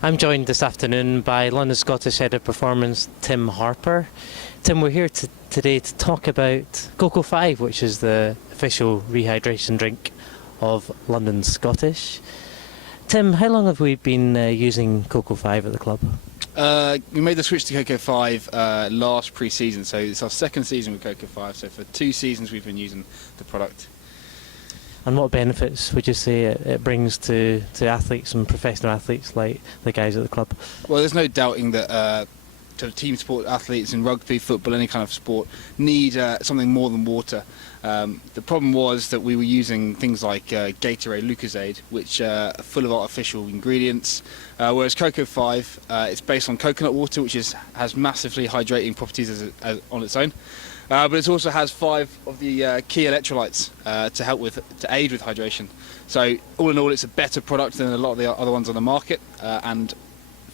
I'm joined this afternoon by London Scottish Head of Performance Tim Harper. Tim, we're here today to talk about COCO5, which is the official rehydration drink of London Scottish. Tim, how long have we been using COCO5 at the club? We made the switch to COCO5 last pre-season, so it's our second season with COCO5, so for 2 seasons we've been using the product. And what benefits would you say it brings to athletes and professional athletes like the guys at the club? Well, there's no doubting that team sport athletes in rugby, football, any kind of sport need something more than water. The problem was that we were using things like Gatorade, Lucozade, which are full of artificial ingredients, whereas COCO5 it's based on coconut water, which has massively hydrating properties as on its own. But it also has 5 of the key electrolytes to aid with hydration. So all in all, it's a better product than a lot of the other ones on the market, and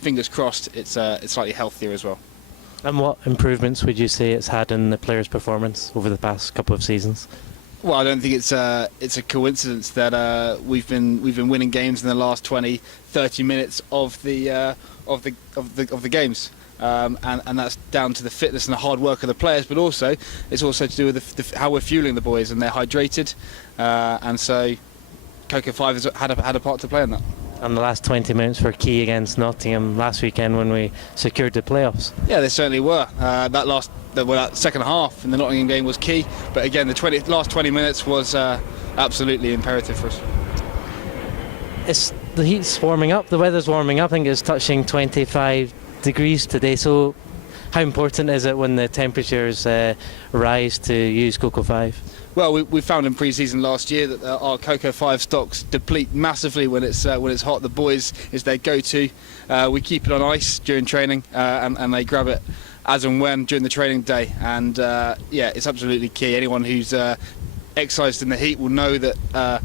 fingers crossed, it's slightly healthier as well. And what improvements would you say it's had in the players' performance over the past couple of seasons? Well, I don't think it's a coincidence that we've been winning games in the last 20-30 minutes of the games. And that's down to the fitness and the hard work of the players, but also it's also to do with how we're fueling the boys, and they're hydrated, and so COCO5 has had a part to play in that. And the last 20 minutes were key against Nottingham last weekend when we secured the playoffs. Yeah, they certainly were. That second half in the Nottingham game was key, but again the last 20 minutes was absolutely imperative for us. The heat's warming up, the weather's warming up. I think it's touching 25 degrees today, so how important is it when the temperatures rise to use COCO5? Well, we found in pre-season last year that our COCO5 stocks deplete massively when it's hot. The boys is their go-to. We keep it on ice during training, and they grab it as and when during the training day. And yeah, it's absolutely key. Anyone who's exercised in the heat will know that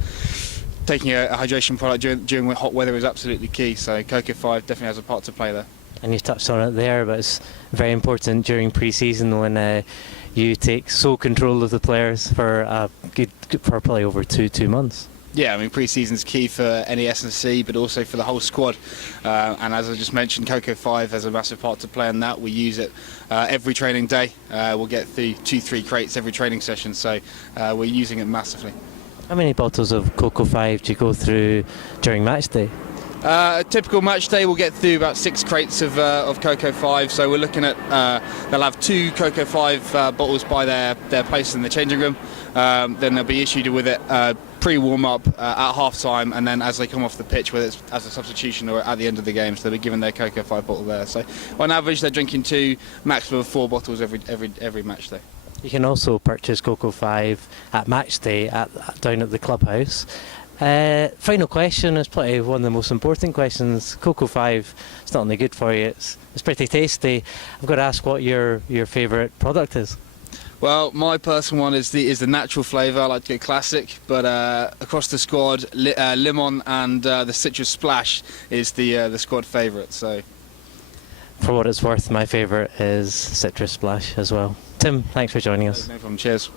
taking a hydration product during hot weather is absolutely key. So COCO5 definitely has a part to play there. And you touched on it there, but it's very important during pre-season when you take sole control of the players for probably over two months. Yeah, I mean pre-season's key for any S&C, but also for the whole squad. And as I just mentioned, COCO5 has a massive part to play in that. We use it every training day. We'll get through 2-3 crates every training session, so we're using it massively. How many bottles of COCO5 do you go through during match day? A typical match day will get through about 6 crates of COCO5, so we're looking at they'll have 2 COCO5 bottles by their place in the changing room. Then they'll be issued with it pre-warm-up at half-time, and then as they come off the pitch, whether it's as a substitution or at the end of the game, so they'll be given their COCO5 bottle there. So on average they're drinking 2, maximum of 4 bottles every match day. You can also purchase COCO5 at match day down at the clubhouse. Final question is probably one of the most important questions. COCO5 is not only good for you, it's pretty tasty. I've got to ask what your favourite product is. Well, my personal one is the natural flavour. I like to go classic, but across the squad, lemon and the citrus splash is the squad favourite. So, for what it's worth, my favourite is citrus splash as well. Tim, thanks for joining us. No problem. Cheers.